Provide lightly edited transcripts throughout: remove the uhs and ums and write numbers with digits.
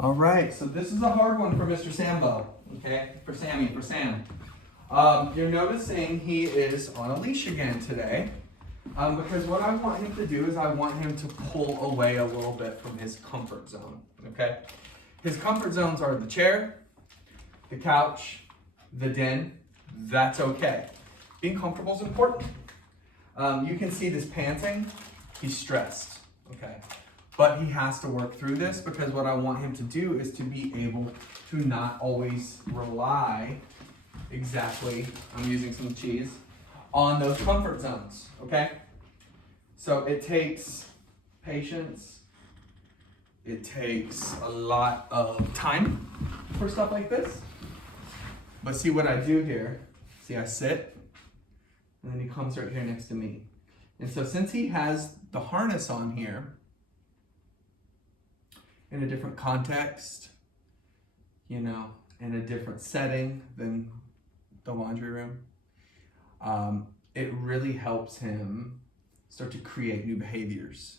All right, so this is a hard one for Mr. Sambo, okay? For Sam. You're noticing he is on a leash again today, because what I want him to do is I want him to pull away a little bit from his comfort zone, okay? His comfort zones are the chair, the couch, the den. That's okay. Being comfortable is important. You can see this panting. He's stressed, okay? But he has to work through this because what I want him to do is to be able to not always rely exactly, I'm using some cheese, on those comfort zones, okay? So it takes patience. It takes a lot of time for stuff like this. But see what I do here? See, I sit, and then he comes right here next to me. And so since he has the harness on here, in a different context, in a different setting than the laundry room, it really helps him start to create new behaviors,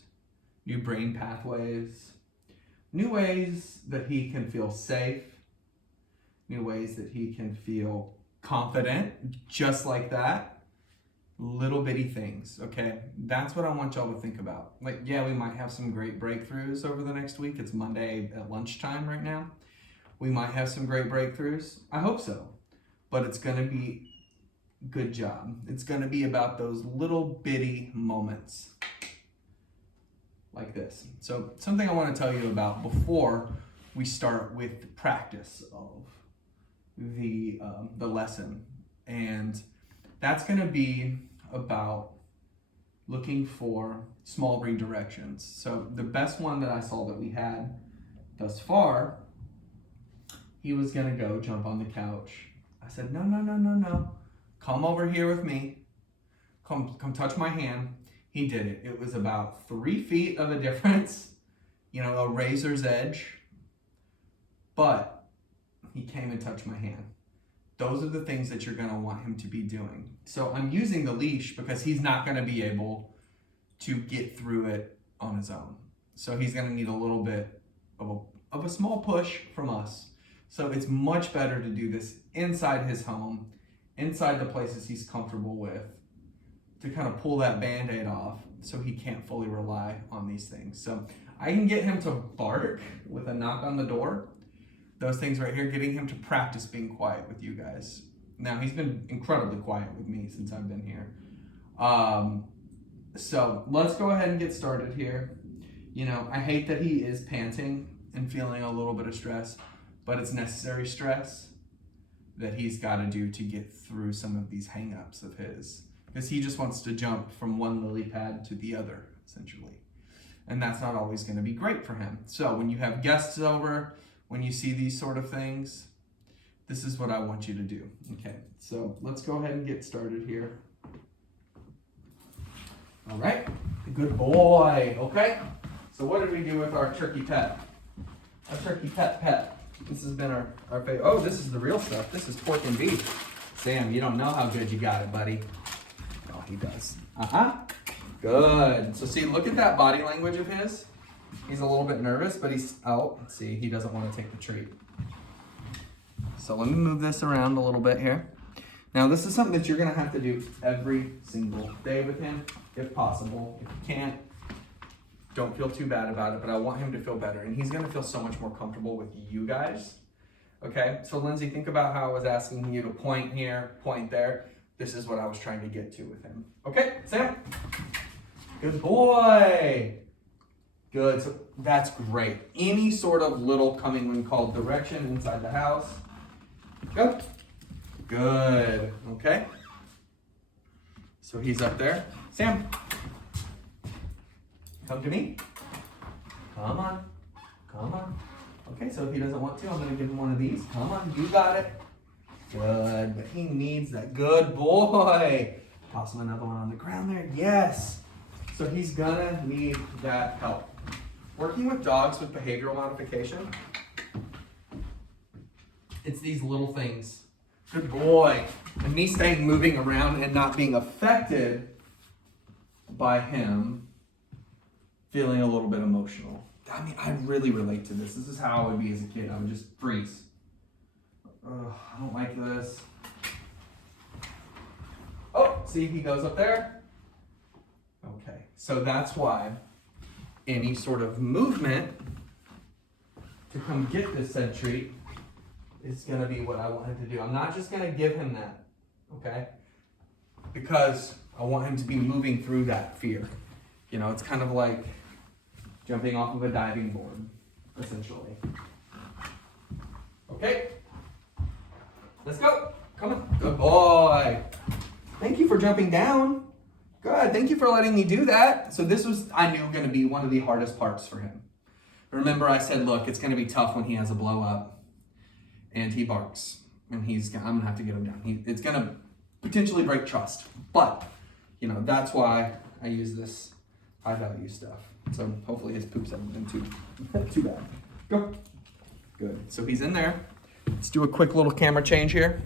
new brain pathways, new ways that he can feel safe, new ways that he can feel confident, just like that. Little bitty things, okay? That's what I want y'all to think about. Like, yeah, we might have some great breakthroughs over the next week. It's Monday at lunchtime right now. We might have some great breakthroughs. I hope so. But it's gonna be good job. It's gonna be about those little bitty moments like this. So something I want to tell you about before we start with the practice of the lesson, and that's going to be about looking for small redirections. So the best one that I saw that we had thus far, he was going to go jump on the couch. I said, no. Come over here with me. Come touch my hand. He did it. It was about 3 feet of a difference, a razor's edge, but he came and touched my hand. Those are the things that you're going to want him to be doing. So I'm using the leash because he's not going to be able to get through it on his own. So he's going to need a little bit of a small push from us. So it's much better to do this inside his home, inside the places he's comfortable with, to kind of pull that Band-Aid off so he can't fully rely on these things. So I can get him to bark with a knock on the door. Those things right here, getting him to practice being quiet with you guys. Now, he's been incredibly quiet with me since I've been here. So let's go ahead and get started here. I hate that he is panting and feeling a little bit of stress, but it's necessary stress that he's got to do to get through some of these hang-ups of his. Because he just wants to jump from one lily pad to the other, essentially. And that's not always going to be great for him. So when you have guests over, when you see these sort of things, this is what I want you to do. Okay, so let's go ahead and get started here. All right, good boy. Okay, so what did we do with our turkey pet? Our turkey pet. This has been our favorite. Oh, this is the real stuff. This is pork and beef. Sam, you don't know how good you got it, buddy. Oh, he does. Good. So see, look at that body language of his. He's a little bit nervous, but let's see, he doesn't want to take the treat. So let me move this around a little bit here. Now, this is something that you're going to have to do every single day with him, if possible. If you can't, don't feel too bad about it, but I want him to feel better, and he's going to feel so much more comfortable with you guys. Okay, so Lindsay, think about how I was asking you to point here, point there. This is what I was trying to get to with him. Okay, Sam? Good boy. Good, so that's great. Any sort of little coming when called direction inside the house. Good. Good, okay. So he's up there. Sam, come to me. Come on. Okay, so if he doesn't want to, I'm gonna give him one of these. Come on, you got it. Good, but he needs that. Good boy. Toss him another one on the ground there. Yes. So he's gonna need that help. Working with dogs with behavioral modification, it's these little things. Good boy. And me staying moving around and not being affected by him feeling a little bit emotional. I mean, I really relate to this. This is how I would be as a kid. I would just freeze. Ugh, I don't like this. Oh, see, he goes up there. Okay, so that's why any sort of movement to come get this said treat is gonna be what I want him to do. I'm not just gonna give him that, okay? Because I want him to be moving through that fear. You know, it's kind of like jumping off of a diving board, essentially. Okay, let's go. Come on, good boy. Thank you for jumping down. Good, thank you for letting me do that. So this was, I knew, gonna be one of the hardest parts for him. Remember I said, look, it's gonna be tough when he has a blow up and he barks and I'm gonna have to get him down. It's gonna potentially break trust, but you know, that's why I use this high value stuff. So hopefully his poops haven't been too bad. Go. Good, so he's in there. Let's do a quick little camera change here.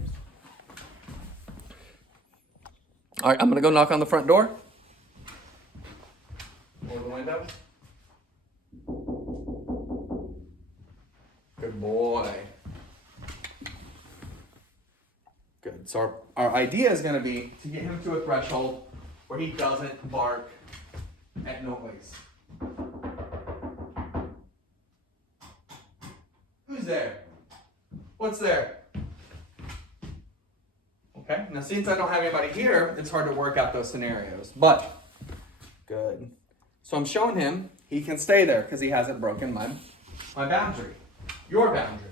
All right, I'm gonna go knock on the front door. Or the window. Good boy. Good, so our idea is gonna be to get him to a threshold where he doesn't bark at noise. Who's there? What's there? Okay, now since I don't have anybody here, it's hard to work out those scenarios, but good. So I'm showing him he can stay there because he hasn't broken my boundary, your boundary.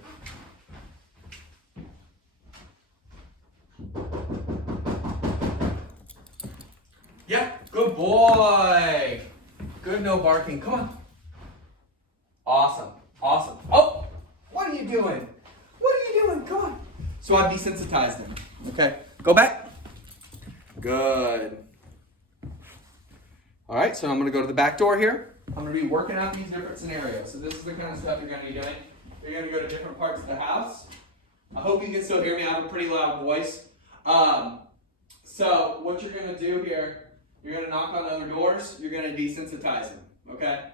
Yeah, good boy. Good, no barking, come on. Awesome, awesome. Oh, what are you doing? What are you doing? Come on. So I desensitized him. Okay, go back. Good. All right, so I'm gonna go to the back door here. I'm gonna be working out these different scenarios. So this is the kind of stuff you're gonna be doing. You're gonna go to different parts of the house. I hope you can still hear me. I have a pretty loud voice. So what you're gonna do here, you're gonna knock on other doors. You're gonna desensitize him, okay?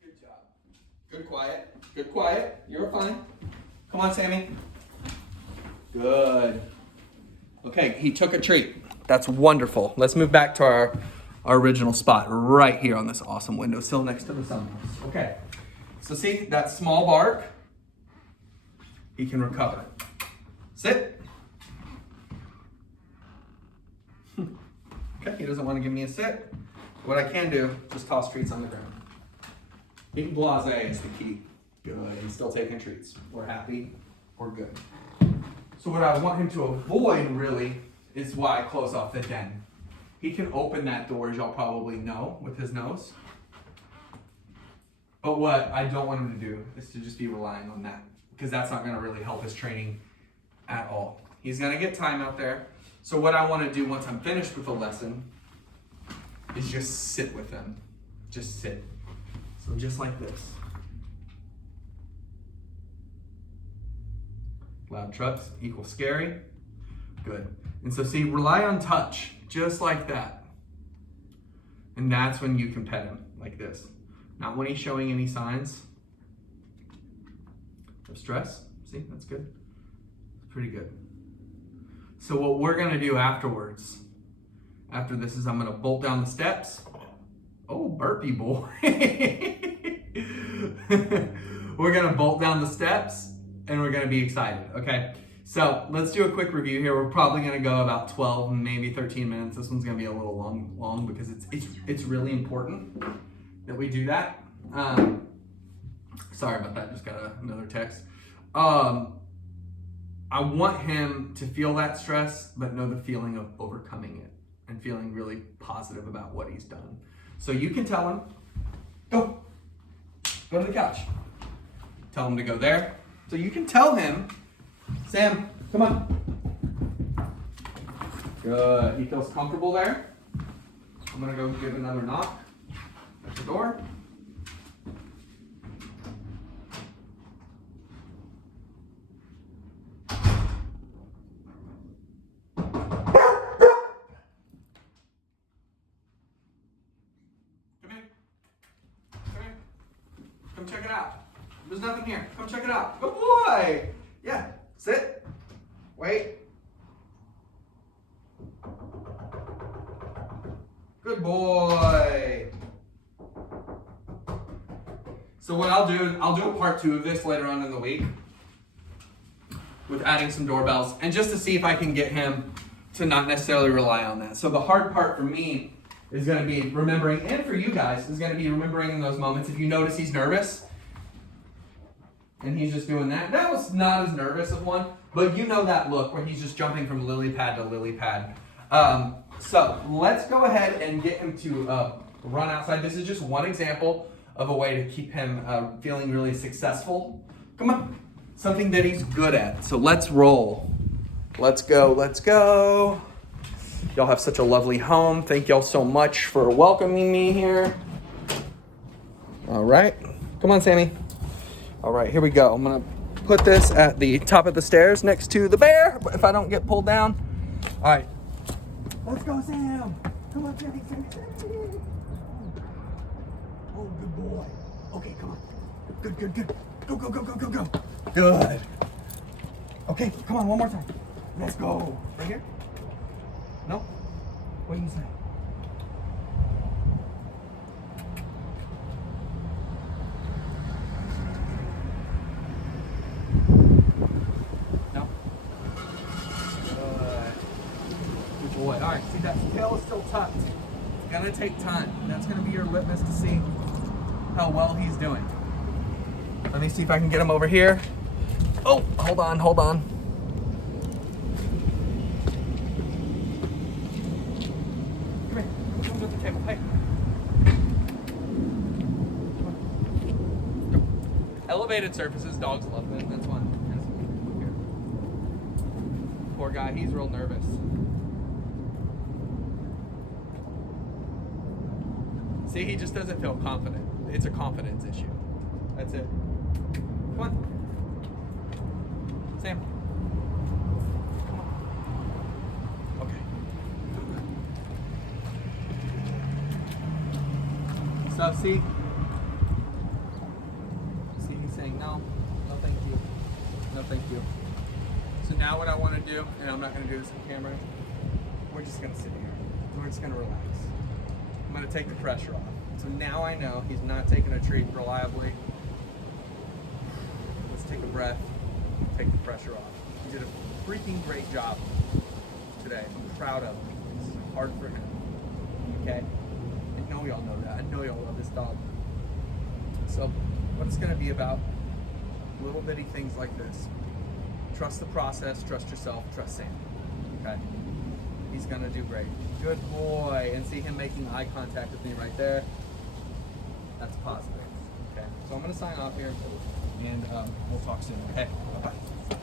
Good job. Good quiet. Good quiet. You're fine. Come on, Sammy. Good. Okay, he took a treat. That's wonderful. Let's move back to our original spot right here on this awesome windowsill next to the sunhouse. Okay, so see that small bark? He can recover. Sit. Okay, he doesn't want to give me a sit. What I can do, just toss treats on the ground. Being blasé is the key. Good, he's still taking treats. We're happy, we're good. So what I want him to avoid really is why I close off the den. He can open that door, as y'all probably know, with his nose. But what I don't want him to do is to just be relying on that, because that's not gonna really help his training at all. He's gonna get time out there. So what I wanna do once I'm finished with the lesson is just sit with him. Just sit. So just like this. Loud trucks equals scary. Good. And so see, rely on touch, just like that. And that's when you can pet him, like this. Not when he's showing any signs of stress. See, that's good. Pretty good. So what we're gonna do afterwards, after this, is I'm gonna bolt down the steps. Oh, burpee boy. We're gonna bolt down the steps and we're gonna be excited, okay? So let's do a quick review here. We're probably gonna go about 12, maybe 13 minutes. This one's gonna be a little long because it's really important that we do that. Sorry about that, just got another text. I want him to feel that stress, but know the feeling of overcoming it and feeling really positive about what he's done. So you can tell him, go to the couch. Tell him to go there. So you can tell him Sam, come on. Good. He feels comfortable there. I'm gonna go give another knock at the door. Come check it out. There's nothing here. Come check it out. Good boy. Yeah. Sit. Wait. Good boy. So what I'll do is I'll do a part 2 of this later on in the week with adding some doorbells and just to see if I can get him to not necessarily rely on that. So the hard part for me is going to be remembering, and for you guys, is going to be remembering in those moments. If you notice he's nervous, and he's just doing that. That was not as nervous of one, but you know that look where he's just jumping from lily pad to lily pad. So let's go ahead and get him to run outside. This is just one example of a way to keep him feeling really successful. Come on, something that he's good at. So let's roll. Let's go, let's go. Y'all have such a lovely home. Thank y'all so much for welcoming me here. All right, come on, Sammy. All right, here we go. I'm gonna put this at the top of the stairs next to the bear, if I don't get pulled down. All right, let's go, Sam. Come on, Sammy, Sammy, Sammy. Oh, good boy. Okay, come on. Good, good, good. Go, go, go, go, go, go. Good. Okay, come on, one more time. Let's go. Right here? No? What do you say? No? Good boy. All right, see that tail is still tucked. It's gonna take time. That's gonna be your litmus to see how well he's doing. Let me see if I can get him over here. Oh, hold on, hold on. Come here, come to the table, hey. Elevated surfaces, dogs love them, that's one. Poor guy, he's real nervous. See, he just doesn't feel confident. It's a confidence issue. That's it. Come on. Sam. Come on. Okay. So see he's saying no thank you. No thank you. So now what I want to do, and I'm not going to do this on camera, we're just going to sit here. We're just going to relax. I'm going to take the pressure off. So now I know he's not taking a treat reliably. Let's take a breath, take the pressure off. He did a freaking great job today. I'm proud of him. This is hard for him. Okay? I know y'all know that. I know y'all love this dog. So what it's going to be about, little bitty things like this. Trust the process, trust yourself, trust Sam. Okay? He's going to do great. Good boy. And see him making eye contact with me right there. That's positive. Okay? So I'm going to sign off here, and we'll talk soon. Okay? Bye-bye.